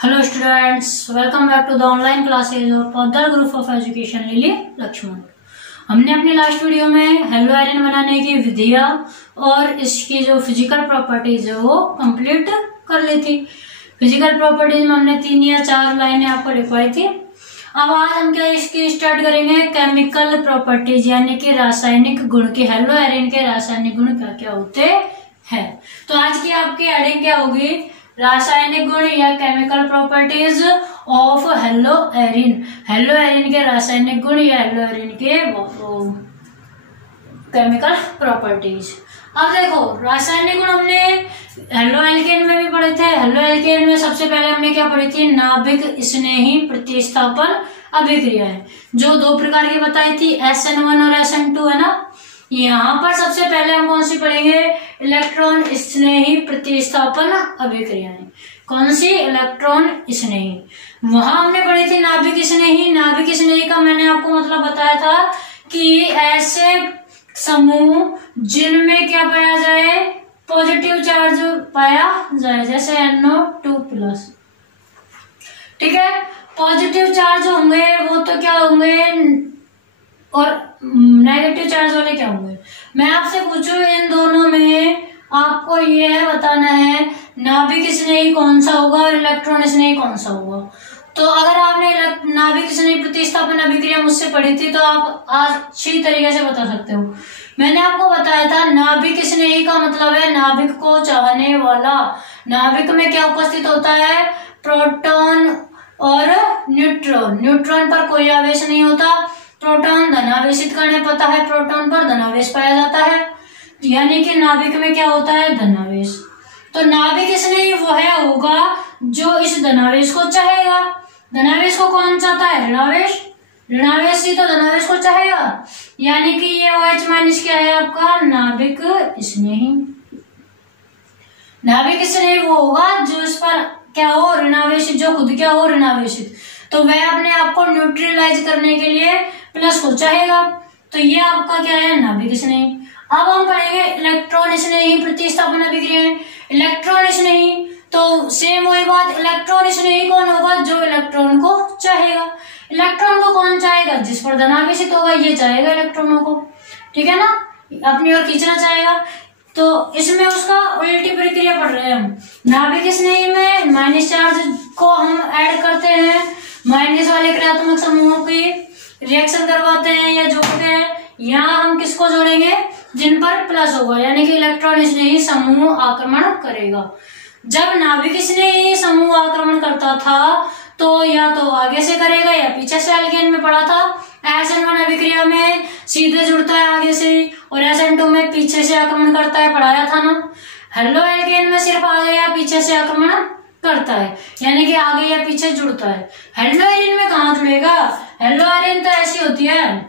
Hello students, welcome back to the online classes of Podar group of education Lily Laxman. हमने अपनी last video में haloarene बनाने की विधियां और इसकी जो फिजिकल प्रॉपर्टीज है वो कंप्लीट कर ली थी। फिजिकल प्रॉपर्टीज में हमने 3 या 4 लाइनें आपको लिखवाई थी। अब आज हम क्या इसकी स्टार्ट करेंगे केमिकल प्रॉपर्टीज, यानी कि रासायनिक गुण के हेलो एरिन के रासायनिक गुण क्या क्या होते हैं। तो आज की आपकी हेडिंग क्या होगी, रासायनिक गुण या chemical properties of hello Erin. Hello Erin के रासायनिक गुण या हेलो एरिन के केमिकल प्रॉपर्टीज। अब देखो, रासायनिक गुण हमने हेलो एल्केन में भी पढ़े थे। हेलो एल्केन में सबसे पहले हमने क्या पढ़ी थी, नाभिक स्नेही प्रतिस्थापन अभिक्रियाएं, जो 2 प्रकार की बताई थी, SN1 और SN2 है ना। यहाँ पर सबसे पहले हम कौन सी पढ़ेंगे, इलेक्ट्रॉन स्नेही प्रतिस्थापन अभिक्रियाएं। कौन सी, इलेक्ट्रॉन स्नेही। वहां हमने पढ़ी थी नाभिक स्नेही। नाभिक स्नेही का मैंने आपको मतलब बताया था कि ऐसे समूह जिनमें क्या पाया जाए, पॉजिटिव चार्ज पाया जाए, जैसे NO2+। ठीक है, पॉजिटिव चार्ज होंगे वो तो क्या होंगे, और नेगेटिव चार्ज वाले क्या होंगे। मैं आपसे पूछूं इन दोनों में आपको यह बताना है नाभिक स्नेही कौन सा होगा और इलेक्ट्रॉन स्नेही कौन सा होगा। तो अगर आपने नाभिक स्नेही प्रतिस्थापन अभिक्रिया मुझसे पढ़ी थी तो आप अच्छी तरीके से बता सकते हो। मैंने आपको बताया था नाभिक स्नेही का मतलब है नाभिक को चाहने वाला। नाभिक में क्या उपस्थित होता है, प्रोटॉन और न्यूट्रॉन। न्यूट्रॉन पर कोई आवेश नहीं होता, प्रोटॉन धनावेशित करने पता है, प्रोटॉन पर धनावेश पाया जाता है, यानी कि नाभिक में क्या होता है, धनावेश। तो नाभिक स्नेही वह होगा जो इस धनावेश को चाहेगा। धनावेश को कौन चाहता है, ऋणावेश। ऋणावेश ही तो धनावेश को चाहेगा, यानी कि ये OH- क्या है आपका, नाभिक स्नेही। नाभिक स्नेही वो होगा जो इस पर क्या हो, ऋणावेशित, जो खुद क्या हो, ऋणावेशित। तो वह अपने आप को न्यूट्रलाइज करने के लिए प्लस को चाहेगा। तो ये आपका क्या है, नाभिक स्नेही। अब हम पढ़ेंगे इलेक्ट्रॉन स्नेही प्रतिस्थापन अभिक्रिया। इलेक्ट्रॉन स्नेही तो सेम वही बात, इलेक्ट्रॉन स्नेही कौन होगा, जो इलेक्ट्रॉन को चाहेगा। इलेक्ट्रॉन को कौन चाहेगा, जिस पर धनावेशित होगा ये चाहेगा इलेक्ट्रॉनों को, ठीक है ना, अपनी ओर खींचना चाहेगा। तो इसमें उसका उल्टी प्रक्रिया पढ़ रहे हैं हम। नाभिक स्नेही में माइनस चार्ज को हम ऐड करते हैं, माइनस वाले क्रियात्मक समूहों की रिएक्शन करवाते हैं या जोड़ते हैं। यहाँ हम किसको जोड़ेंगे, जिन पर प्लस होगा, यानी कि इलेक्ट्रॉन स्नेही समूह आक्रमण करेगा। जब नाभिक स्नेही समूह आक्रमण करता था तो या तो आगे से करेगा या पीछे से। एल्केन में पढ़ा था SN1 अभिक्रिया में सीधे जुड़ता है आगे से, और SN2 में पीछे से आक्रमण करता है, पढ़ाया था ना। हेलो एल्केन में सिर्फ आगे या पीछे से आक्रमण करता है, यानी कि आगे या पीछे जुड़ता है। हेलो एरिन में कहाँ जुड़ेगा, हेलो एरिन तो ऐसी होती है,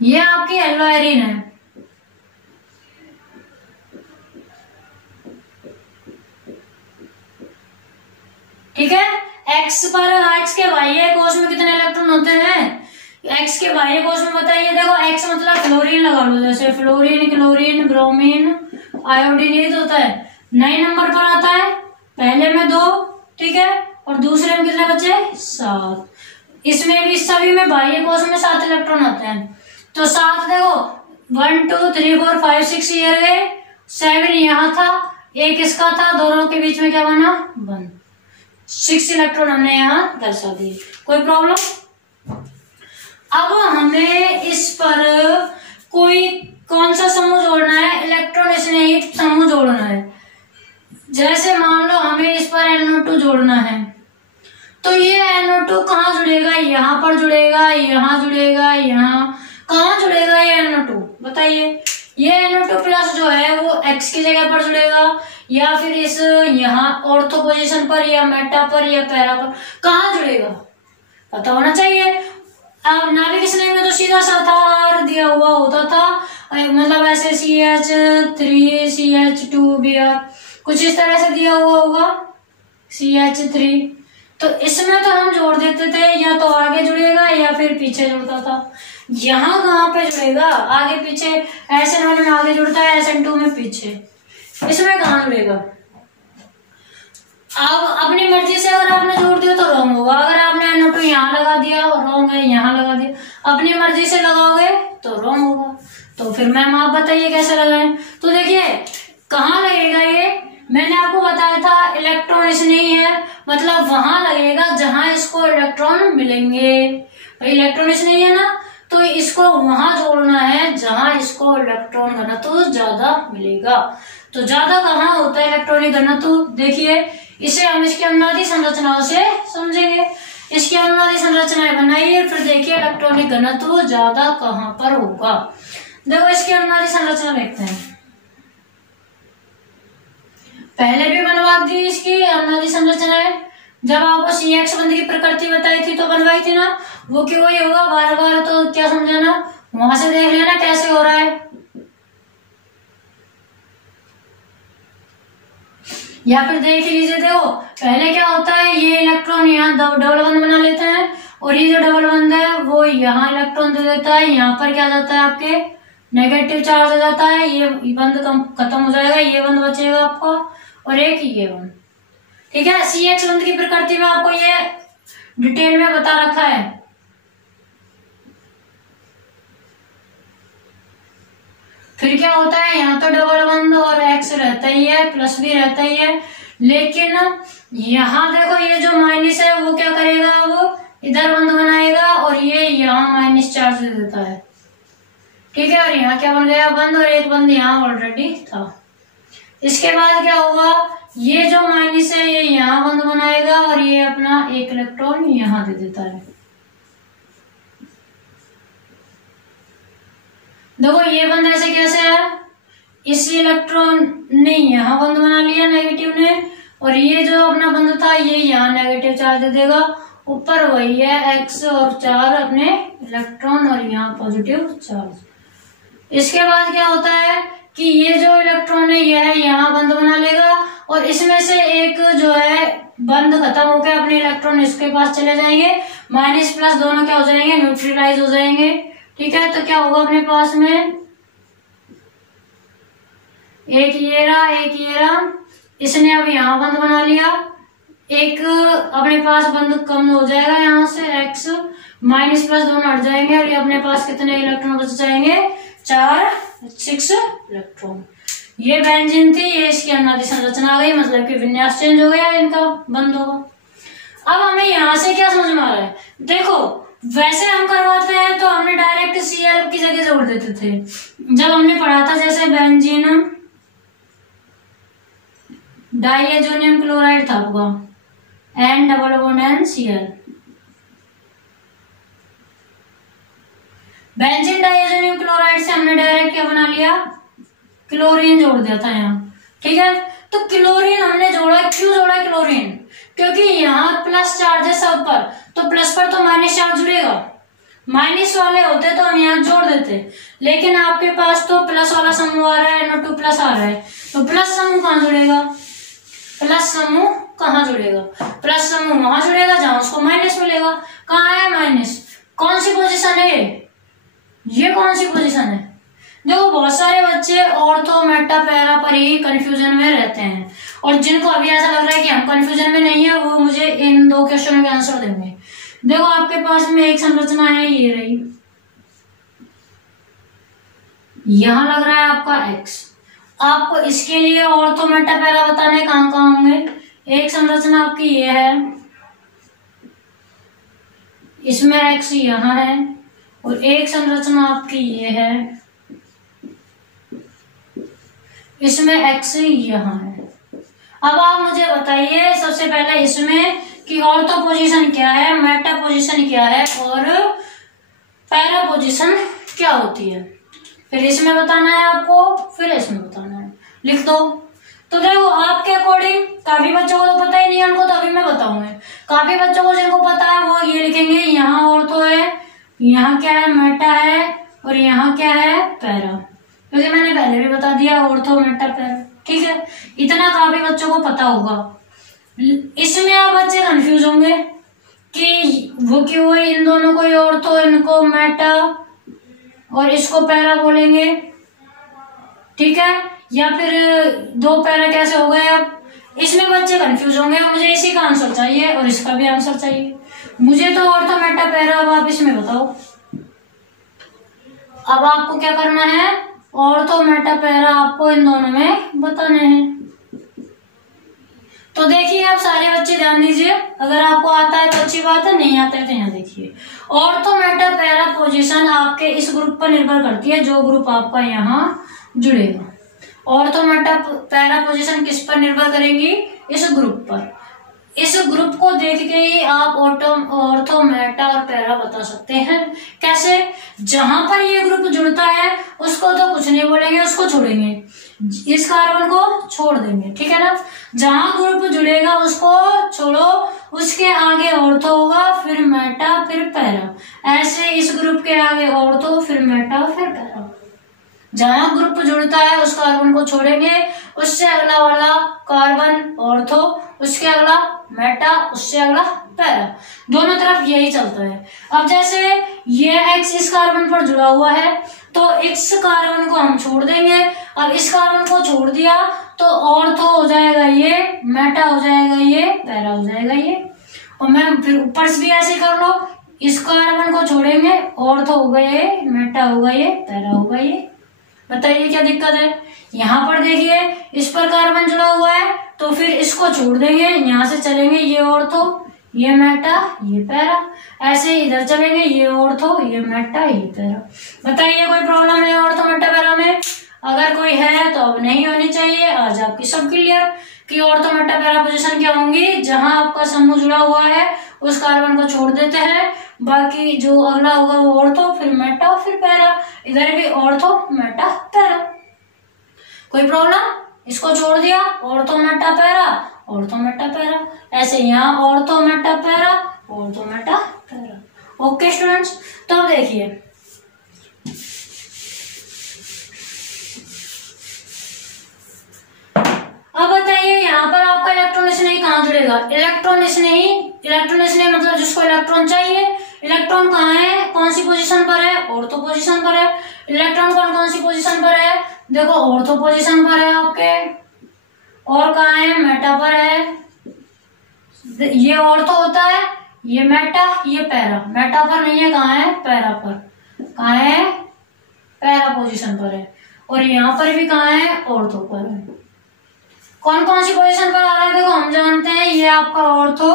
ये आपकी हेलो एरिन है। ठीक है, एक्स के बाह्य कोश में कितने इलेक्ट्रॉन होते हैं, एक्स के बाह्य कोश में बताइए। देखो एक्स मतलब फ्लोरीन लगा लो, जैसे फ्लोरीन, क्लोरीन, ब्रोमीन, आयोडीन, ये तो होता है। 9 नंबर पर आता है, पहले में 2, ठीक है, और दूसरे में कितने बचे, 7। इसमें भी सभी में बाह्य कोश में 7 इलेक्ट्रॉन आते हैं। तो 7 देखो, 1 2 3 4 5 6 ये गए, 7 यहाँ था, 1 इसका था, दोनों के बीच में क्या बना, 1। 6 इलेक्ट्रॉन हमने यहाँ दर्शा दिए। कोई प्रॉब्लम। अब हमें इस पर कोई कौन सा समूह जोड़ना है, इलेक्ट्रॉन स्नेही समूह जोड़ना है। जैसे मान लो हमें इस पर NO2 जोड़ना है, तो ये NO2 कहाँ जुड़ेगा, यहाँ पर जुड़ेगा, यहाँ जुड़ेगा, यहाँ कहाँ जुड़ेगा ये NO2, बताइए। ये NO2+ जो है वो X की जगह पर जुड़ेगा, या फिर इस यहाँ ऑर्थो पोजीशन पर, या मेटा पर, या पैरा पर, कहाँ जुड़ेगा पता होना चाहिए। अब नाभिक स्नेही में तो सीधा सा था, R दिया हुआ होता था, मतलब ऐसे CH3 CH2Br कुछ इस तरह से दिया हुआ होगा, CH3। तो इसमें तो हम जोड़ देते थे, या तो आगे जुड़ेगा या फिर पीछे जुड़ता था। यहाँ कहाँ पे जुड़ेगा, आगे पीछे। SN1 में आगे जुड़ता है, SN2 में पीछे। इसमें कहाँ जुड़ेगा? अब अपनी मर्जी से अगर आपने जोड़ दिया तो रॉन्ग होगा। अगर आपने NO2 यहाँ लगा दिया रॉन्ग है, यहाँ लगा दिया, अपनी मर्जी से लगाओगे तो रॉन्ग होगा। तो फिर मैम आप बताइए कैसे लगाएं? तो देखिए कहाँ लगेगा ये, मैंने आपको बताया था इलेक्ट्रॉन नहीं है, मतलब वहां लगेगा जहां इसको इलेक्ट्रॉन मिलेंगे। भाई इलेक्ट्रॉन नहीं है ना, तो इसको वहां जोड़ना है जहां इसको इलेक्ट्रॉन घनत्व ज्यादा मिलेगा। तो ज्यादा कहाँ होता है इलेक्ट्रॉनिक घनत्व? देखिए इसे हम इसकी अनुनादी संरचनाओं से समझेंगे। इसकी अनुनादी संरचनाएं बनाइए, फिर देखिए इलेक्ट्रॉनिक घनत्व ज्यादा कहाँ पर होगा। देखो इसकी अनुनादी संरचना देखते हैं, पहले भी बनवा दी इसकी अनुनादी संरचनाएं। जब आपको CX बंध की प्रकृति बताई थी तो बनवाई थी ना, वो क्यों वही होगा बार बार, तो क्या समझाना, वहां से देख लेना कैसे हो रहा है। या फिर देख लीजिए, देखो पहले क्या होता है, ये इलेक्ट्रॉन यहाँ डबल बंध बना लेते हैं, और ये जो डबल बंध है वो यहाँ इलेक्ट्रॉन दे देता है, यहाँ पर क्या जाता है आपके नेगेटिव चार्ज हो जाता है, ये बंध खत्म हो जाएगा, ये बंध बचेगा आपका, और एक ये बंध। ठीक है, CX बंध की प्रकृति में आपको ये डिटेल में बता रखा है। फिर क्या होता है, यहाँ तो डबल बंध और X रहता ही है, प्लस भी रहता ही है, लेकिन यहाँ देखो ये जो माइनस है वो क्या करेगा, वो इधर बंध बनाएगा और ये यहाँ माइनस चार्ज दे देता है। ठीक है, और यहाँ क्या बन गया बंध, और एक बंध यहाँ ऑलरेडी था। इसके बाद क्या होगा, ये जो माइनस है ये यहाँ बंध बनाएगा और ये अपना एक इलेक्ट्रॉन यहाँ दे देता है। देखो ये बंध ऐसे कैसे है, इस इलेक्ट्रॉन ने यहाँ बंध बना लिया नेगेटिव ने, और ये जो अपना बंध था ये यहाँ नेगेटिव चार्ज दे देगा, ऊपर वही है X और 4 अपने इलेक्ट्रॉन और यहाँ पॉजिटिव चार्ज। इसके बाद क्या होता है कि ये जो इलेक्ट्रॉन है यह यहाँ बंध बना लेगा, और इसमें से एक जो है बंध खत्म होकर अपने इलेक्ट्रॉन इसके पास चले जाएंगे, माइनस प्लस दोनों क्या हो जाएंगे, न्यूट्रलाइज हो जाएंगे। ठीक है, तो क्या होगा अपने पास में एक ये रहा, इसने अब यहाँ बंध बना लिया, एक अपने पास बंध कम हो जाएगा, यहाँ से X माइनस प्लस दोनों हट जाएंगे, और ये अपने पास कितने इलेक्ट्रॉन बच जाएंगे, 6 इलेक्ट्रॉन। ये बेंजीन थी, ये इसकी अनुनादी संरचना आ गई, मतलब कि विन्यास चेंज हो गया, इनका बंद होगा। अब हमें यहाँ से क्या समझ में आ रहा है, देखो वैसे हम करवाते हैं तो हमने डायरेक्ट Cl की जगह जोड़ देते थे, जब हमने पढ़ा था जैसे बेंजीन डाइएजोनियम क्लोराइड था आपका, N double bond NCl, benzene diazonium chloride से हमने डायरेक्ट क्या बना लिया, क्लोरीन जोड़ दिया था यहाँ। ठीक है, तो क्लोरीन हमने जोड़ा, क्यों जोड़ा क्लोरीन, क्योंकि यहाँ प्लस चार्ज है सब पर, तो प्लस पर तो माइनस चार्ज जुड़ेगा, माइनस वाले होते तो हम यहाँ जोड़ देते, लेकिन आपके पास तो प्लस वाला समूह आ रहा है, NO2 प्लस आ रहा है, तो प्लस समूह कहाँ जुड़ेगा, प्लस समूह कहाँ जुड़ेगा, प्लस समूह वहां जुड़ेगा जहां उसको माइनस मिलेगा। कहाँ है माइनस, कौन सी पोजीशन है ये कौन सी पोजीशन है। देखो बहुत सारे बच्चे ऑर्थो मेटा पैरा पर ही कंफ्यूजन में रहते हैं, और जिनको अभी ऐसा लग रहा है कि हम कंफ्यूजन में नहीं है वो मुझे इन 2 क्वेश्चनों के आंसर देंगे। देखो आपके पास में एक संरचना है, ये रही, यहां लग रहा है आपका X, आपको इसके लिए ऑर्थो मेटा पैरा बताने कहाँ कहाँ होंगे। एक संरचना आपकी ये है, इसमें X यहाँ है, और एक संरचना आपकी ये है, इसमें X यहाँ है। अब आप मुझे बताइए सबसे पहले इसमें कि ऑर्थो पोजीशन क्या है, मेटा पोजीशन क्या है, और पैरा पोजीशन क्या होती है। फिर इसमें बताना है आपको, फिर इसमें बताना है, लिख दो। तो देखो आपके अकॉर्डिंग, काफी बच्चों को तो पता ही नहीं है, उनको तो अभी मैं बताऊंगा। काफी बच्चों को जिनको पता है वो ये लिखेंगे, यहाँ ऑर्थो है, यहाँ क्या है मेटा है, और यहाँ क्या है पैरा, क्योंकि मैंने पहले भी बता दिया ऑर्थो मेटा पैरा। ठीक है, इतना काफी बच्चों को पता होगा। इसमें आप बच्चे कंफ्यूज होंगे कि वो क्यों है, इन दोनों को ऑर्थो, इनको मेटा और इसको पैरा बोलेंगे। ठीक है, या फिर दो पैरा कैसे हो गए। अब इसमें बच्चे कंफ्यूज होंगे, मुझे इसी का आंसर चाहिए और इसका भी आंसर चाहिए। मुझे तो ऑर्थो मेटा पैरा, अब आप इसमें बताओ। अब आपको क्या करना है, ऑर्थो मेटा पैरा आपको इन दोनों में बताने हैं। तो देखिए आप सारे बच्चे ध्यान दीजिए, अगर आपको आता है तो अच्छी बात है, नहीं आता है तो यहाँ देखिए। ऑर्थो मेटा पैरा पोजीशन आपके इस ग्रुप पर निर्भर करती है, जो ग्रुप आपका यहाँ जुड़ेगा। ऑर्थो मेटा पैरा पोजीशन किस पर निर्भर करेंगी, इस ग्रुप पर। इस ग्रुप को देख के ही आप ऑर्थो मेटा और पैरा बता सकते हैं। कैसे, जहां पर ये ग्रुप जुड़ता है उसको तो कुछ नहीं बोलेंगे, उसको छोड़ेंगे, इस कार्बन को छोड़ देंगे, ठीक है ना। जहां ग्रुप जुड़ेगा उसको छोड़ो, उसके आगे ऑर्थो होगा, फिर मेटा, फिर पैरा। ऐसे इस ग्रुप के आगे ऑर्थो, फिर मेटा, फिर पैरा। जहां ग्रुप जुड़ता है उस कार्बन को छोड़ेंगे, उससे अगला वाला कार्बन ऑर्थो, उसके अगला मेटा, उससे अगला पैरा, दोनों तरफ यही चलता है। अब जैसे ये X इस कार्बन पर जुड़ा हुआ है तो इस कार्बन को हम छोड़ देंगे। अब इस कार्बन को छोड़ दिया तो ऑर्थो हो जाएगा ये, मेटा हो जाएगा ये, पैरा हो जाएगा ये। और मैं फिर ऊपर से भी ऐसे कर लो, इस कार्बन को छोड़ेंगे, ऑर्थो होगा ये, मेटा होगा ये, पैरा होगा ये। बताइए क्या दिक्कत है। यहाँ पर देखिए इस पर कार्बन जुड़ा हुआ है तो फिर इसको छोड़ देंगे, यहाँ से चलेंगे ये ऑर्थो, ये मेटा, ये पैरा, ऐसे इधर चलेंगे ये ऑर्थो, ये मेटा, ये पैरा। बताइए कोई प्रॉब्लम है ऑर्थो मेटा पैरा में? अगर कोई है तो अब नहीं होनी चाहिए। आज आपकी सब क्लियर कि ऑर्थो मेटा पैरा पोजीशन क्या होंगी, जहां आपका समूह जुड़ा हुआ है उस कार्बन को छोड़ देते हैं, बाकी जो अगला होगा वो ऑर्थो, फिर मेटा, फिर पैरा। इधर भी ऑर्थो मेटा पैरा। कोई प्रॉब्लम? इसको छोड़ दिया, ortho Meta para, ortho Meta para. ऐसे यहाँ ortho Meta para, ortho Meta para. Okay students, तो अब देखिए अब बताइए यहाँ पर आपका इलेक्ट्रॉन स्नेही कहाँ जुड़ेगा। इलेक्ट्रॉन स्नेही मतलब जिसको इलेक्ट्रॉन चाहिए। इलेक्ट्रॉन कहाँ है, कौन सी पोजीशन पर है, ऑर्थो पोजीशन पर है। इलेक्ट्रॉन कौन सी पोजीशन पर है, देखो ऑर्थो पोजीशन पर है आपके, और कहाँ है, मेटा पर है। ये ऑर्थो होता है, ये मेटा, ये पैरा। मेटा पर नहीं है, कहाँ है, पैरा पर। कहाँ है, पैरा पोजीशन पर है। और यहाँ पर भी कहाँ है, ऑर्थो पर है। कौन सी पोजीशन पर आ रहा है, देखो हम जानते हैं ये आपका ऑर्थो,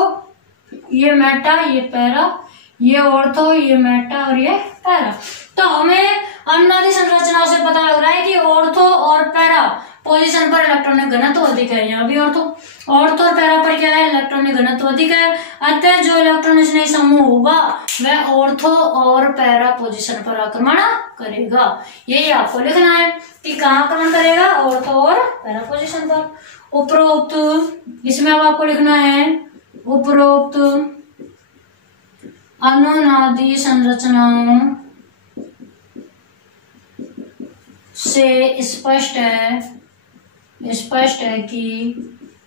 ये मेटा, ये पैरा, ये ऑर्थो, ये मेटा और ये पैरा। तो हमें अनुनादी संरचनाओं से पता लग रहा है कि ऑर्थो और पैरा पोजीशन पर इलेक्ट्रॉनिक घनत्व अधिक है। यहाँ भी ऑर्थो और पैरा पर क्या है, इलेक्ट्रॉनिक घनत्व अधिक है। अतः जो इलेक्ट्रॉन स्नेही समूह होगा वह ऑर्थो और पैरा पोजीशन पर आक्रमण करेगा। यही आपको लिखना है कि कहाँ आक्रमण करेगा, ऑर्थो और पैरा पोजीशन पर। उपरोक्त इसमें अब आपको लिखना है, उपरोक्त अनुनादी संरचनाओं से स्पष्ट है कि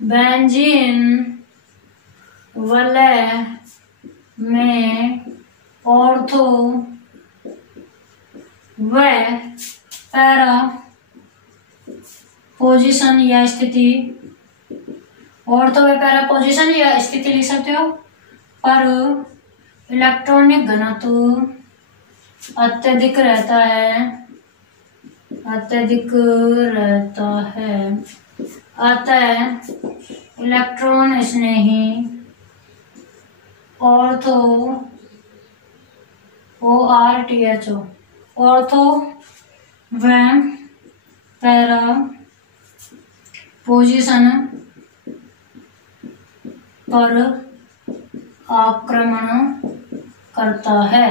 बेंजीन वलय में ऑर्थो व पैरा पोजीशन या स्थिति, ऑर्थो व पैरा पोजीशन या स्थिति लिख सकते हो, पर इलेक्ट्रॉनिक घनत्व अत्यधिक रहता है। अतः इलेक्ट्रॉन स्नेही ऑर्थो ORTHO ऑर्थो व पैरा पोजीशन पर आक्रमण करता है।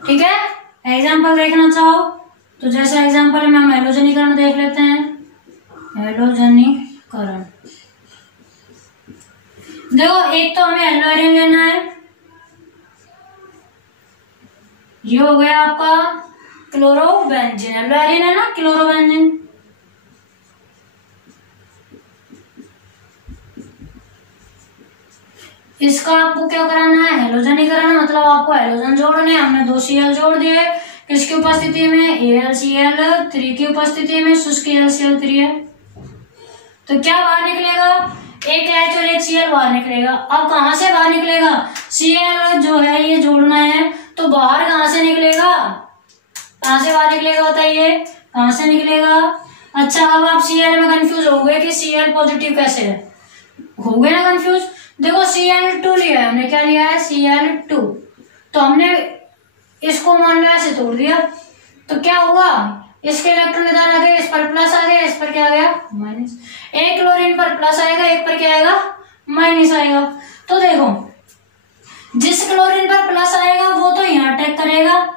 ठीक है, एग्जाम्पल देखना चाहो तो जैसे एग्जाम्पल में हम हैलोजनीकरण देख लेते हैं। हैलोजनीकरण देखो, एक तो हमें हेलोएरिन लेना है, ये हो गया आपका क्लोरोबेंजीन। हेलोएरिन है ना, क्लोरोबेंजीन। इसका आपको क्या कराना है, हैलोजनीकरण, मतलब आपको हैलोजन जोड़ने। हमने 2 Cl जोड़ दिए, किसकी उपस्थिति में, AlCl3 की उपस्थिति में शुष्क AlCl3 है। तो क्या बाहर निकलेगा, एक H और एक Cl बाहर निकलेगा। अब कहां से बाहर निकलेगा, Cl जो है ये जोड़ना है, तो बाहर कहां से निकलेगा, कहां से बाहर निकलेगा बताइए, कहां से निकलेगा। अच्छा, अब आप Cl में कंफ्यूज हो गए कि Cl पॉजिटिव कैसे है, हो गए ना कंफ्यूज। देखो Cl2 लिया है हमने, क्या लिया है, Cl2, तो हमने इसको मान लो ऐसे तोड़ दिया, तो क्या हुआ, इसके इलेक्ट्रॉन इधर आ गए, इस पर प्लस आ गया, इस पर क्या आ गया, माइनस। एक क्लोरीन पर प्लस आएगा, एक पर क्या आएगा, माइनस आएगा। तो देखो जिस क्लोरीन पर प्लस आएगा वो तो यहाँ अटैक करेगा,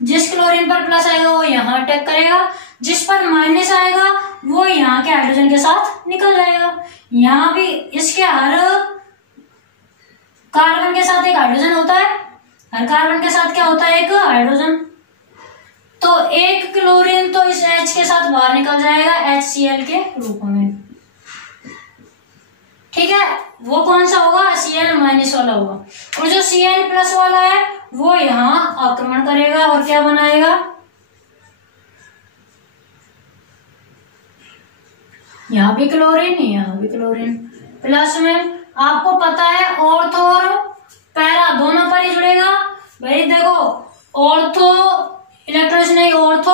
जिस क्लोरीन पर प्लस आएगा वो यहाँ अटैक करेगा, जिस पर माइनस आएगा वो यहाँ के हाइड्रोजन के साथ निकल जाएगा। यहाँ भी इसके हर कार्बन के साथ एक हाइड्रोजन होता है, हर कार्बन के साथ क्या होता है, एक हाइड्रोजन। तो एक क्लोरीन तो इस H के साथ बाहर निकल जाएगा HCl के रूप में, ठीक है। वो कौन सा होगा, Cl माइनस वाला होगा, और जो Cl प्लस वाला है वो यहाँ आक्रमण करेगा और क्या बनाएगा, यहाँ भी क्लोरीन, यहाँ भी क्लोरीन, प्लस में आपको पता है ऑर्थो और पैरा दोनों पर ही जुड़ेगा। भाई देखो ऑर्थो इलेक्ट्रॉन नहीं, ऑर्थो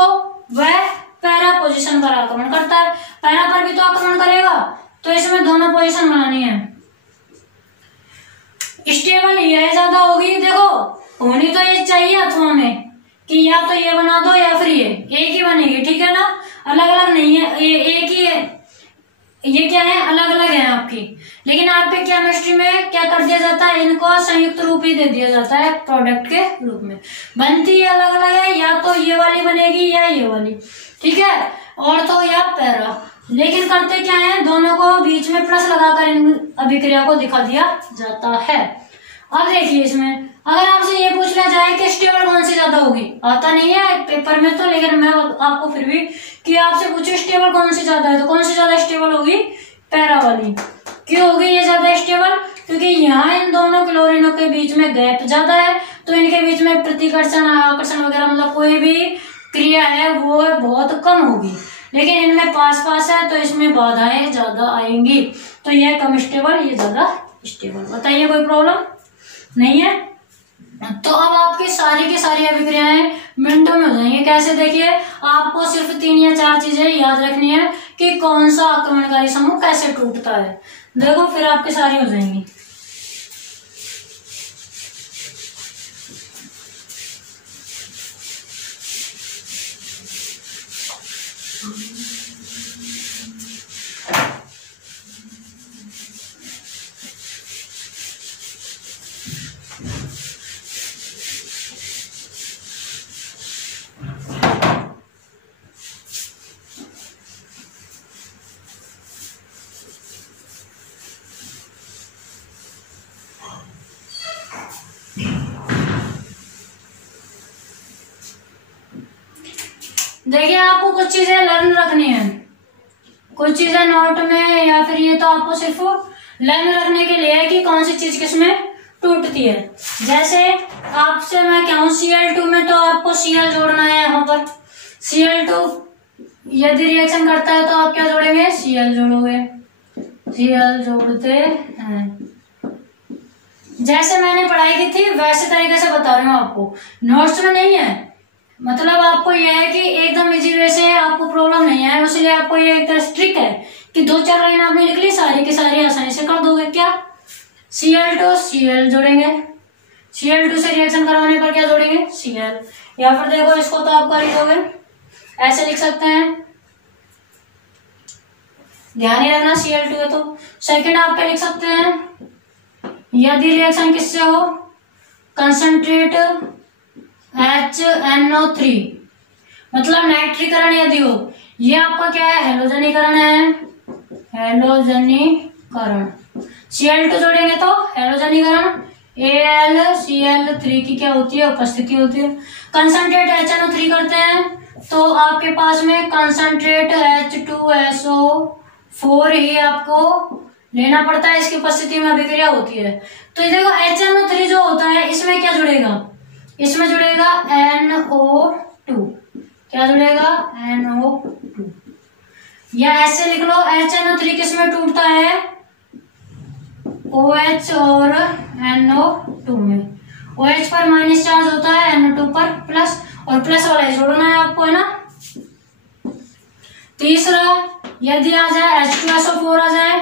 वह पैरा पोजीशन पर आक्रमण करता है, पैरा पर भी तो आक्रमण करेगा, तो इसमें दोनों पोजीशन बनानी है। स्टेबल यह ज्यादा होगी, देखो होनी तो ये चाहिए अथवा में कि या तो ये बना दो या फिर ये, एक ही बनेगी, ठीक है ना, अलग अलग नहीं है, ये एक ही है, ये क्या है, अलग अलग है आपकी। लेकिन आपके केमिस्ट्री में क्या कर दिया जाता है, इनको संयुक्त रूप ही दे दिया जाता है प्रोडक्ट के रूप में, बनती अलग अलग है, या तो ये वाली बनेगी या ये वाली, ठीक है, और तो या पैरा। लेकिन करते क्या है, दोनों को बीच में प्लस लगाकर इन अभिक्रिया को दिखा दिया जाता है। अब देखिए इसमें अगर आपसे ये पूछ लिया जाए कि स्टेबल कौन सी ज्यादा होगी, आता नहीं है पेपर में तो, लेकिन मैं आपको फिर भी कि आपसे पूछो स्टेबल कौन सी ज्यादा है, तो कौन सी ज्यादा स्टेबल होगी, पैरा वाली। क्यों होगी ये ज्यादा स्टेबल, क्योंकि यहाँ इन दोनों क्लोरीनों के बीच में गैप ज्यादा है, तो इनके बीच में प्रतिकर्षण आकर्षण वगैरह मतलब कोई भी क्रिया है वो बहुत कम होगी। लेकिन इनमें पास पास है तो इसमें बाधाएं ज्यादा आएंगी, तो यह कम स्टेबल, ये ज्यादा स्टेबल। बताइए कोई प्रॉब्लम नहीं है। तो अब आपकी सारी की सारी अभिक्रियाएं मिनटों में हो जाएंगी। कैसे, देखिए आपको सिर्फ 3 या 4 चीजें याद रखनी है कि कौन सा आक्रमणकारी समूह कैसे टूटता है, देखो फिर आपकी सारी हो जाएंगी। देखिए आपको कुछ चीजें लर्न रखनी है, कुछ चीजें नोट में, या फिर ये तो आपको सिर्फ लर्न रखने के लिए है कि कौन सी चीज किसमें टूटती है। जैसे आपसे मैं कहूँ Cl2 में तो आपको Cl जोड़ना है, यहाँ पर Cl2 यदि रिएक्शन करता है तो आप क्या जोड़ेंगे, Cl जोड़ोगे, Cl जोड़ते हैं। जैसे मैंने पढ़ाई की थी वैसे तरीके से बता रही हूँ आपको, नोट्स में नहीं है। मतलब आपको यह है कि एकदम इजी वे से आपको प्रॉब्लम नहीं है, इसलिए आपको ये एक तरह ट्रिक है कि 2-4 लाइन आपने लिख ली, सारी की सारी आसानी से कर दोगे। क्या, Cl2 Cl जोड़ेंगे, Cl2 से रिएक्शन करवाने पर क्या जोड़ेंगे, Cl, या फिर देखो इसको तो आप कर ही दोगे, ऐसे लिख सकते हैं, ध्यान ही रखना Cl2 है तो। सेकंड आप क्या लिख सकते हैं, यदि रिएक्शन किससे हो, कंसंट्रेट HNO3 मतलब नाइट्रीकरण यदि हो, ये आपका क्या है, हेलोजनीकरण है, हेलोजनीकरण। Cl2 जोड़ेंगे तो हेलोजनीकरण, AlCl3 की क्या होती है, उपस्थिति होती है। कंसंट्रेट HNO3 करते हैं तो आपके पास में कंसंट्रेट H2SO4 ही आपको लेना पड़ता है, इसकी उपस्थिति में अभिक्रिया होती है। तो देखो HNO3 जो होता है इसमें क्या जुड़ेगा, इसमें जुड़ेगा NO2। क्या जुड़ेगा? NO2। या ऐसे लिख लो HNO3 किसमें टूटता है? OH और NO2 में। OH पर माइनस चार्ज होता है, NO2 पर प्लस, और प्लस वाला जोड़ना है आपको, है ना। तीसरा, यदि आ जाए H2SO4 आ जाए,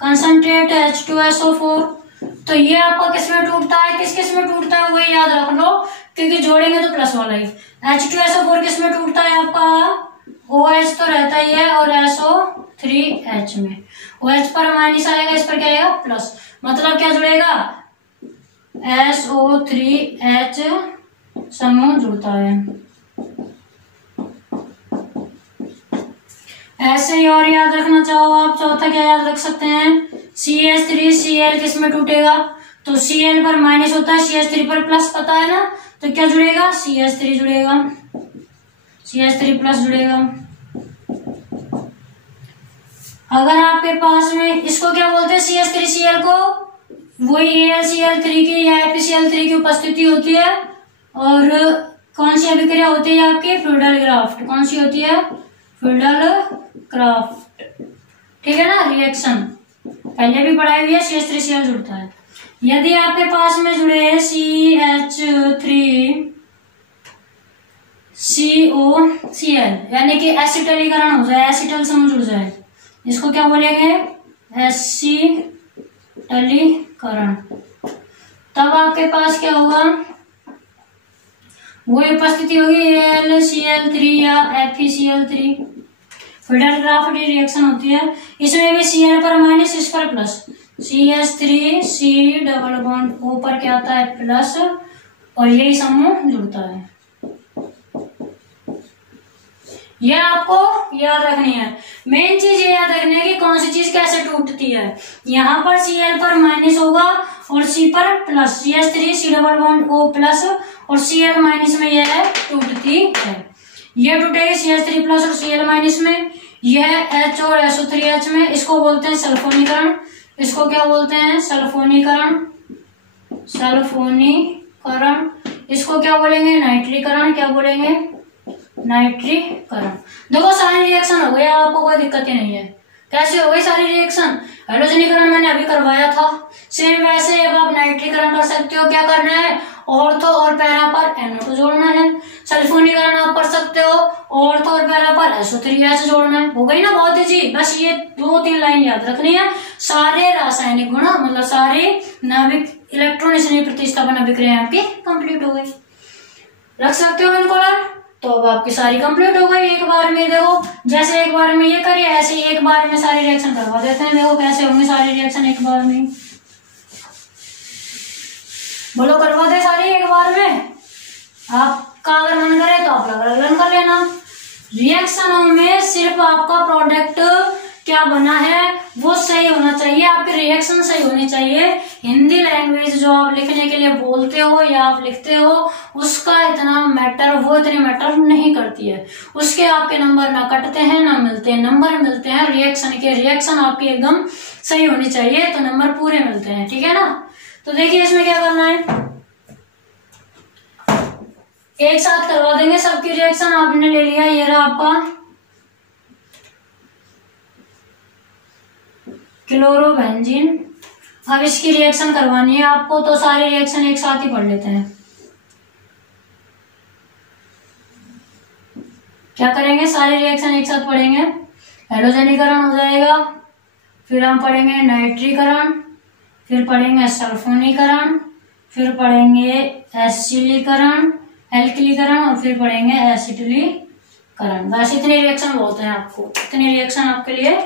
कंसंट्रेट H2SO4, तो ये आपका किसमें टूटता है? किस किस में टूटता है वही याद रख लो, क्योंकि जोड़ेंगे तो प्लस वाला ही। H2SO4 किसमें टूटता है आपका? OH तो रहता ही है, और SO3H में। OH पर माइनस आएगा, इस पर क्या आएगा? प्लस। मतलब क्या जुड़ेगा? SO3H समूह जुड़ता है। ऐसे ही और याद रखना चाहो आप, चौथा क्या याद रख सकते हैं? CH3Cl किसमें टूटेगा? तो Cl पर माइनस होता है, CH3 पर प्लस, पता है ना। तो क्या जुड़ेगा? CH3 जुड़ेगा, CH3 प्लस जुड़ेगा। अगर आपके पास में, इसको क्या बोलते हैं? CH3Cl को वही AlCl3 की या FeCl3 की उपस्थिति होती है, और कौन सी अभिक्रिया होती है आपकी? फ्लूइडल ग्राफ्ट। कौन सी होती है? फ्लूइडल ग्राफ्ट। ठीक है ना। रिएक्शन पहले भी पढ़ाई हुई है, CH3Cl जुड़ता है। यदि आपके पास में जुड़े CH3COCl, यानी कि एसिटलीकरण हो जाए, एसिटल समूह जुड़ जाए, इसको क्या बोलेंगे? एसिटलीकरण। तब आपके पास क्या होगा? वो उपस्थिति होगी AlCl3 या FeCl3। फ्लूइडल ग्राफ्ट रिएक्शन होती है, इसमें भी Cl पर माइनस, इस पर plus. CH3C double bond O पर क्या आता है? प्लस, और यही समूह जुड़ता है। ये आपको याद रखनी है। मेन चीज ये याद रखनी है कि कौन सी चीज कैसे टूटती है। यहाँ पर Cl पर माइनस होगा और C पर plus, CH3C double bond O plus, और Cl माइनस में यह टूटती है। यह टूटेगी CH3 प्लस और Cl माइनस में, यह H और SO3H में। इसको बोलते हैं सल्फोनीकरण। इसको क्या बोलते हैं? सल्फोनीकरण। सल्फोनीकरण। इसको क्या बोलेंगे? नाइट्रीकरण। क्या बोलेंगे? नाइट्रीकरण। देखो सारी रिएक्शन हो गई, आपको कोई दिक्कत ही नहीं है। कैसे हो गई सारी रिएक्शन? हैलोजनीकरण मैंने अभी करवाया था, सेम वैसे अब आप नाइट्रीकरण कर सकते हो। क्या करना है? ऑर्थो और पैरा पर NO2 जोड़ना है। सल्फोनीकरण आप कर सकते हो, ऑर्थो और पैरा पर SO3H जोड़ना है। हो गई ना, बहुत इजी। बस ये 2-3 लाइन याद रखनी है। सारे रासायनिक गुण, मतलब सारे नाभिक इलेक्ट्रॉन स्नेह प्रतिस्थापन अभिक्रिया आपकी कंप्लीट हो गई। रख सकते हो इनको ना। तो अब आपकी सारी कंप्लीट हो गई एक बार में। देखो जैसे एक बार में ये करिए, ऐसे ही एक बार में सारी रिएक्शन करवा देते हैं। देखो कैसे होंगी सारी रिएक्शन एक बार में। बोलो करवा दे सारी एक बार में। आपका अगर मन करे तो आप लग कर लेना। रिएक्शनों में सिर्फ आपका प्रोडक्ट क्या बना है वो सही होना चाहिए, आपके रिएक्शन सही होनी चाहिए। हिंदी लैंग्वेज जो आप लिखने के लिए बोलते हो या आप लिखते हो उसका इतना मैटर, वो इतनी मैटर नहीं करती है। उसके आपके नंबर ना कटते हैं ना मिलते हैं, नंबर मिलते हैं रिएक्शन के। रिएक्शन आपकी एकदम सही होनी चाहिए तो नंबर पूरे मिलते हैं, ठीक है ना। तो देखिए इसमें क्या करना है, एक साथ करवा देंगे सबकी रिएक्शन। आपने ले लिया, ये रहा आपका क्लोरोबेंजीन। अब इसकी रिएक्शन करवानी है आपको, तो सारी रिएक्शन एक साथ ही पढ़ लेते हैं। क्या करेंगे, सारी रिएक्शन एक साथ पढ़ेंगे। हैलोजनीकरण हो जाएगा, फिर हम पढ़ेंगे नाइट्रीकरण, फिर पढ़ेंगे सल्फोनीकरण, फिर पढ़ेंगे एसिलीकरण, एल्किलीकरण, और फिर पढ़ेंगे एसिटिलीकरण। बस इतनी रिएक्शन बहुत है आपको, इतनी रिएक्शन आपके लिए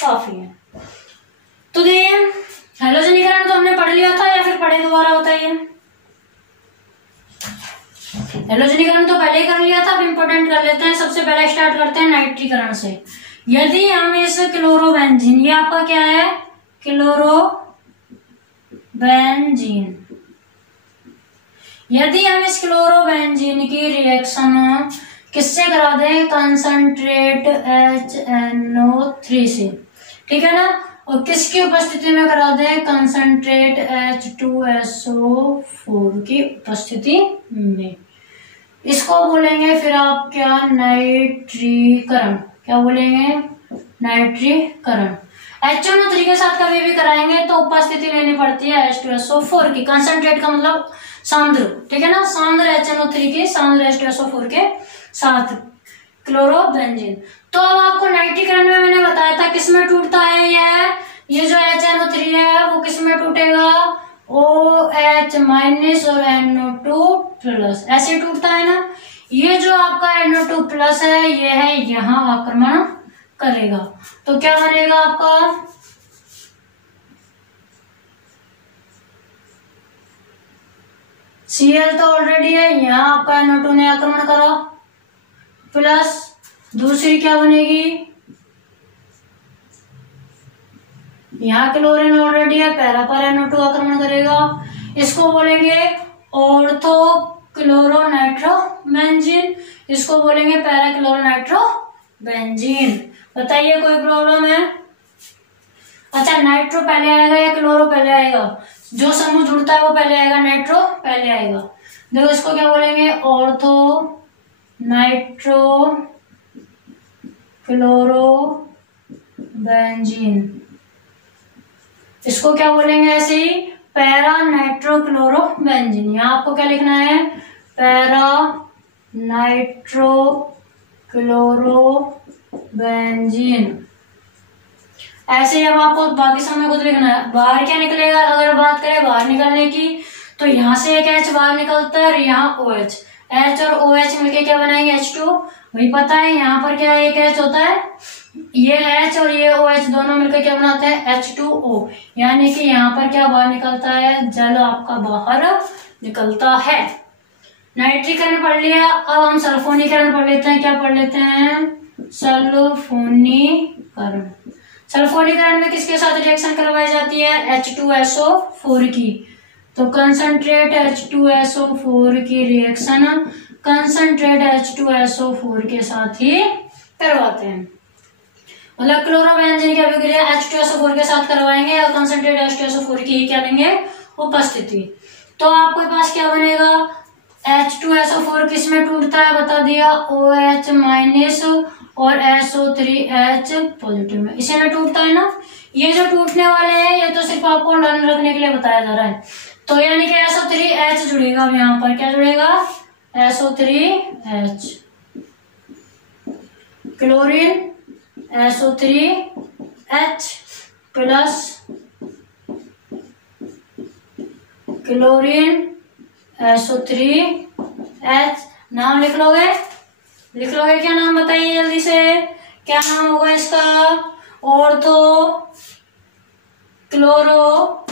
काफी है। तो देखिए हैलोजनीकरण तो हमने पढ़ लिया था या फिर पढ़े दोबारा बताइए। हैलोजनीकरण तो पहले ही कर लिया था, अब इंपॉर्टेंट कर लेते हैं। सबसे पहले स्टार्ट करते हैं नाइट्रीकरण से। यदि हम इस क्लोरोबेंजीन, ये आपका क्या है क्लोरोबेंजीन, यदि हम इस क्लोरोबेंजीन की रिएक्शन किससे करा दें, कंसंट्रेट HNO3 से, ठीक है ना। और किसकी उपस्थिति में करा दें, कंसंट्रेट H2SO4 की उपस्थिति में। इसको बोलेंगे फिर आप क्या, नाइट्रीकरण। क्या बोलेंगे, नाइट्रीकरण। HNO3 के साथ कभी भी कराएंगे तो उपस्थिति लेनी पड़ती है H2SO4 की। कंसंट्रेट का मतलब सांद्र, ठीक है ना, सांद्र HNO3 की सांद्र H2SO4 के साथ क्लोरोबेंजीन। तो अब आपको नाइट्रीकरण में मैंने बताया था किसमें टूटता है, ये जो HNO3 है वो किसमें टूटेगा, OH- और NO2+, ऐसे टूटता है ना। ये जो आपका NO2+ है ये है यहाँ आक्रमण करेगा, तो क्या बनेगा आपका, Cl तो ऑलरेडी है, यहाँ आपका NO2 ने आक्रमण करा, प्लस दूसरी क्या बनेगी, यहाँ क्लोरीन ऑलरेडी है, पैरा पर NO2 आक्रमण करेगा, इसको बोलेंगे ऑर्थो क्लोरोनाइट्रोबेंजीन, इसको बोलेंगे पैरा क्लोरोनाइट्रोबेंजीन। बताइए कोई प्रॉब्लम है? अच्छा, नाइट्रो पहले आएगा या क्लोरो पहले आएगा? जो समूह जुड़ता है वो पहले आएगा, नाइट्रो पहले आएगा। देखो इसको क्या बोलेंगे, ऑर्थो नाइट्रो क्लोरोबेंजीन। इसको क्या बोलेंगे ऐसे ही, पैरा नाइट्रो क्लोरोबेंजीन। यहाँ आपको क्या लिखना है, पैरा नाइट्रो क्लोरोबेंजीन। ऐसे ही अब आपको बाकी समय खुद लिखना है। बाहर क्या निकलेगा, अगर बात करें बाहर निकलने की, तो यहाँ से एक H बाहर निकलता है और यहाँ OH, H और OH मिलके क्या बनाएंगे, H2। वही पता है, यहाँ पर क्या एक H होता है, ये H और ये OH दोनों मिलकर क्या बनाते हैं, H2O। यानी कि यहाँ पर क्या बाहर निकलता है, जल आपका बाहर निकलता है। नाइट्रीकरण पढ़ लिया, अब हम सल्फोनीकरण पढ़ लेते हैं। क्या पढ़ लेते हैं, सल्फोनीकरण। सल्फोनीकरण में किसके साथ रिएक्शन करवाई जाती है, H2SO4 की। तो कंसंट्रेट H2SO4 की रिएक्शन कंसंट्रेट H2SO4 के साथ ही करवाते हैं। मतलब क्लोरोबेंजीन की अभिक्रिया H2SO4 के साथ करवाएंगे और कंसंट्रेट H2SO4 की ही क्या लेंगे, उपस्थिति। तो आपके पास क्या बनेगा, H2SO4 किसमें टूटता है बता दिया, OH- और SO3H पॉजिटिव में, इसी में टूटता है ना। ये जो टूटने वाले हैं ये तो सिर्फ आपको ध्यान रखने के लिए बताया जा रहा है। तो यानी कि SO3H जुड़ेगा, अब यहाँ पर क्या जुड़ेगा, SO3H, chlorine SO3H plus chlorine SO3H। नाम लिख लोगे, क्या नाम बताइए जल्दी से, क्या नाम होगा इसका, ऑर्थो क्लोरो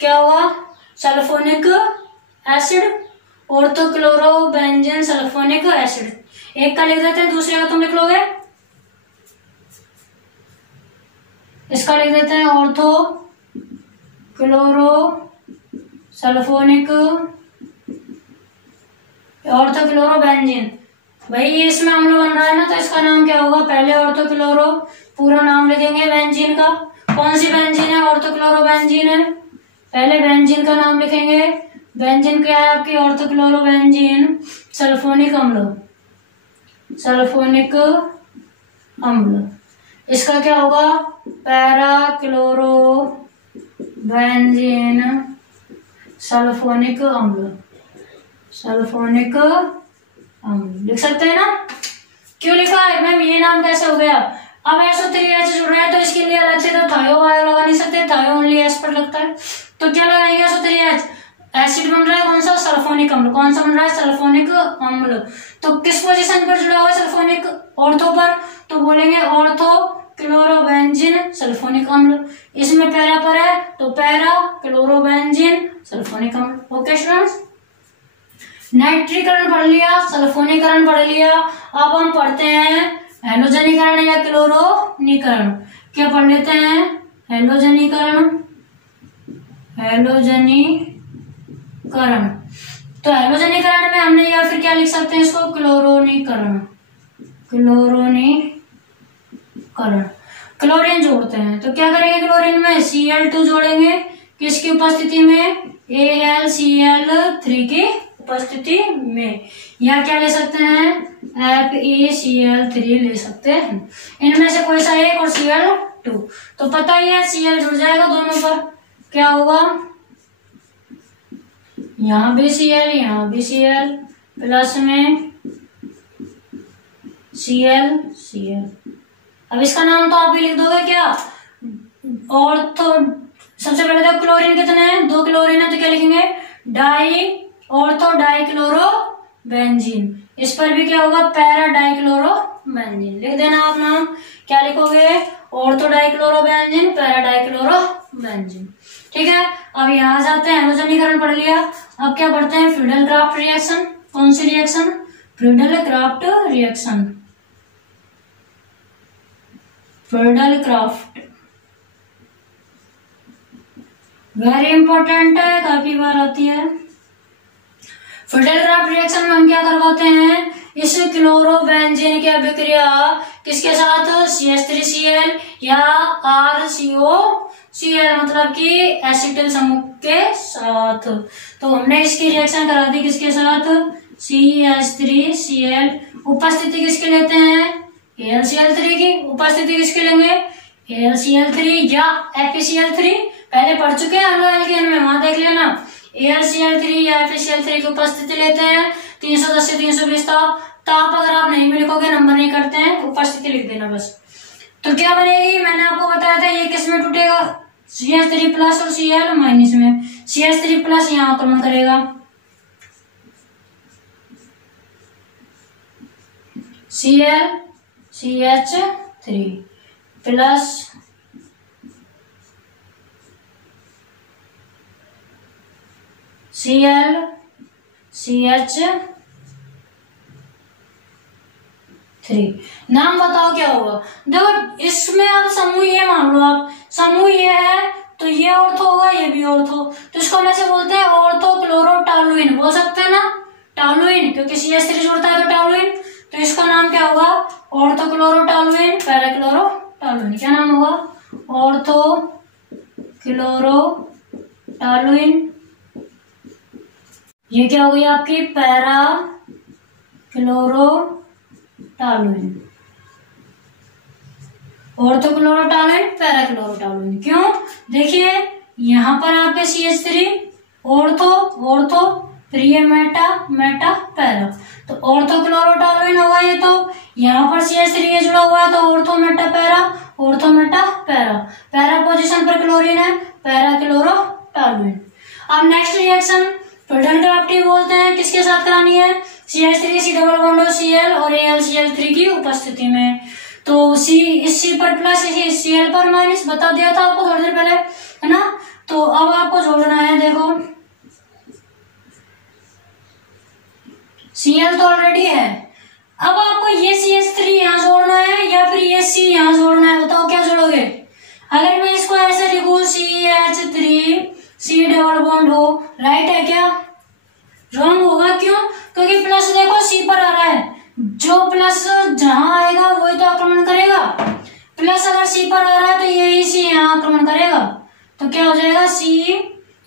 क्या हुआ, sulphonic acid, ortho chlorobenzene sulphonic acid. एक का लिख देते हैं, दूसरे का तुम लिख लोगे, इसका लिख देते हैं ortho chloro sulphonic ortho chlorobenzene. भाई ये इसमें अम्ल बन रहा है ना, तो इसका नाम क्या होगा, पहले ऑर्थो क्लोरो पूरा नाम लिखेंगे बेंजीन का। कौन सी बेंजीन है, ऑर्थो क्लोरोबेंजीन है, पहले बेंजीन का नाम लिखेंगे। बेंजीन क्या है आपकी, ऑर्थो क्लोरोबेंजीन सल्फोनिक अम्ल, सल्फोनिक अम्ल। इसका क्या होगा, पैरा क्लोरोबेंजीन सल्फोनिक अम्ल, सल्फोनिक अम्ल लिख सकते हैं ना। क्यों लिखा है मैम, ये नाम कैसे हो गया, अब SO3H जुड़ रहा है तो इसके लिए अलग से तो थायो वायो लगा नहीं सकते, थायो ओनली एस पर लगता है, तो क्या लगाएंगे, SO3H। एसिड बन रहा है कौन सा, सल्फोनिक अम्ल, कौन सा बन रहा है, सल्फोनिक अम्ल। तो किस पोजीशन पर जुड़ा हुआ है, सल्फोनिक ऑर्थो पर, तो बोलेंगे ऑर्थो क्लोरोबेंजीन सल्फोनिक अम्ल। इसमें पैरा पर है तो पैरा क्लोरोबेंजीन सल्फोनिक अम्ल। ओके स्टूडेंट्स, नाइट्रीकरण पढ़ लिया, सल्फोनीकरण पढ़ लिया। अब हम पढ़ते हैं हैलोजनीकरण या क्लोरोनीकरण। क्या पढ़ लेते हैं, हैलोजनीकरण, हैलोजनीकरण। तो हैलोजनीकरण में हमने या फिर क्या लिख सकते हैं इसको, क्लोरोनीकरण, क्लोरोनीकरण। क्लोरीन जोड़ते हैं। तो क्या करेंगे, क्लोरीन में Cl2 जोड़ेंगे, किसकी उपस्थिति में, AlCl3 की उपस्थिति में, या क्या ले सकते हैं, FeCl3 ले सकते हैं। इनमें से कोई सा एक और Cl2, तो पता ही है Cl जुड़ जाएगा दोनों पर, क्या होगा, यहाँ भी Cl, यहाँ भी Cl, प्लस में Cl। अब इसका नाम तो आप भी लिख दोगे क्या, और तो सबसे पहले तो क्लोरीन कितने हैं, 2 क्लोरीन है, तो क्या लिखेंगे, ऑर्थो डाइक्लोरो बेंजीन। इस पर भी क्या होगा, पैरा डाइक्लोरो बेंजीन। लिख देना आप नाम, क्या लिखोगे, ortho dichloro benzene, para dichloro benzene. ठीक है, अब यहां जाते हैं, हैलोजनीकरण पढ़ लिया। अब क्या पढ़ते हैं, फ्रीडल क्राफ्ट रिएक्शन। कौन सी reaction, Friedel Crafts reaction, Friedel Crafts very important है, काफी बार आती है। फ्रीडल क्राफ्ट रिएक्शन में हम क्या करवाते हैं, इस क्लोरोबेंजीन की अभिक्रिया किसके साथ, CH3Cl या RCOCl, मतलब कि एसिटिल समूह के साथ। तो हमने इसकी रिएक्शन करा दी किसके साथ, CH3Cl। उपस्थिति किसके लेते हैं, AlCl3 की। उपस्थिति किसके लेंगे, AlCl3 या FeCl3, पहले पढ़ चुके हैं हेलो एल्केन में, वहां देख लेना। AlCl3 या FeCl3 की उपस्थिति लेते हैं, 310 से 320 ताप अगर आप नहीं भी लिखोगे, नंबर नहीं करते हैं, उपस्थिति लिख देना बस। तो क्या बनेगी, मैंने आपको बताया था ये किस में टूटेगा, CH3 प्लस और Cl माइनस में। CH3 प्लस यहाँ आक्रमण करेगा, CH3 प्लस Cl CH3। नाम बताओ क्या होगा, देखो इसमें अब समूह ये मान लो, आप समूह ये है तो ये ऑर्थो होगा, ये भी ऑर्थो, तो इसको हम ऐसे बोलते हैं ऑर्थो क्लोरोटालुइन, बोल सकते हैं ना, टालुइन, क्योंकि CH3 जोड़ता है तो टालुइन। तो इसका नाम क्या होगा, ऑर्थो क्लोरोटालुइन, पैराक्लोरोटालुइन। क्या नाम होगा, ऑर्थो क्लोरोटालुइन। ये क्या हो गई आपकी, पैरा क्लोरोटालुइन, ऑर्थोक्लोरोटालुइन, पैरा क्लोरोटालुइन। क्यों, देखिए यहां पर आपके CH3 ऑर्थो, फिर ये मेटा पैरा, तो ऑर्थोक्लोरोटालुइन होगा ये। तो यहाँ पर CH3 ये जुड़ा हुआ है, तो ortho Meta para, para position पर क्लोरीन है, पैरा क्लोरोटालुइन। अब नेक्स्ट रिएक्शन फ्रीडल क्राफ्ट बोलते हैं, किसके साथ करानी है, CH3 डबल बॉन्ड Cl और AlCl3 की उपस्थिति में। तो इस C पर प्लस, इस Cl पर माइनस, बता दिया था आपको थोड़ी देर पहले, है ना। तो अब आपको जोड़ना है, देखो Cl तो ऑलरेडी है, अब आपको ये CH3 यहाँ जोड़ना है या फिर ये C यहाँ जोड़ना है, बताओ क्या जोड़ोगे। अगर मैं इसको ऐसे लिखूं CH3 C डबल बॉन्ड हो, राइट है क्या, रॉन्ग होगा, क्यों, क्योंकि प्लस देखो C पर आ रहा है, जो प्लस जहां आएगा वही तो आक्रमण करेगा। प्लस अगर C पर आ रहा है तो यही C यहाँ आक्रमण करेगा, तो क्या हो जाएगा, C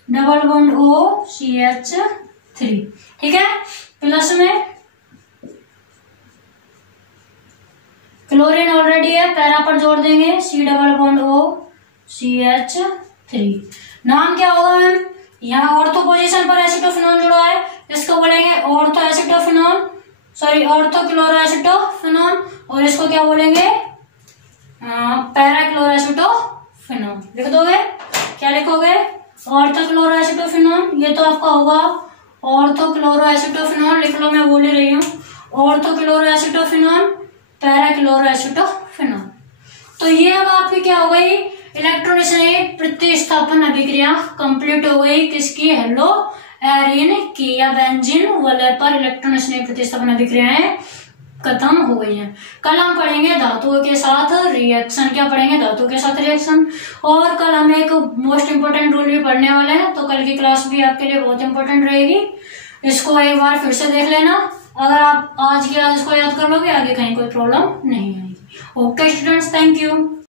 double bond O CH3। ठीक है, प्लस में क्लोरीन ऑलरेडी है, पैरा पर जोड़ देंगे, C double bond O CH3। नाम क्या होगा मैम, यहाँ ऑर्थो पोजीशन पर एसिटोफिनोन जुड़ा है, इसको बोलेंगे ऑर्थो एसिटोफिनोन, सॉरी ऑर्थो क्लोरोएसिटोफिनोन, और इसको क्या बोलेंगे, पैरा क्लोरोएसिटोफिनोन। लिख दोगे, क्या लिखोगे, ऑर्थो क्लोरोएसिटोफिनोन, ये तो आपका होगा ऑर्थो क्लोरोएसिटोफिनोन, लिख लो, मैं बोल ही रही हूँ, ऑर्थो क्लोरोएसिटोफिनोन, पैरा क्लोरोएसिटोफिनोन। तो ये अब आपकी क्या हो गई, इलेक्ट्रॉन स्नेही प्रतिस्थापन अभिक्रिया कंप्लीट हो गई, किसकी, हेलो एरिन की या बेंजीन वलय पर इलेक्ट्रॉन स्नेही प्रतिस्थापन अभिक्रियाएं खत्म हो गई हैं। कल हम पढ़ेंगे धातुओं के साथ रिएक्शन, क्या पढ़ेंगे, धातुओं के साथ रिएक्शन, और कल हम एक मोस्ट इंपोर्टेंट रूल भी पढ़ने वाले हैं, तो कल की क्लास भी आपके लिए बहुत इंपॉर्टेंट रहेगी, इसको एक बार फिर से देख लेना। अगर आप आज की क्लास को याद कर लोगे, आगे कहीं कोई प्रॉब्लम नहीं आएगी। Okay students, thank you.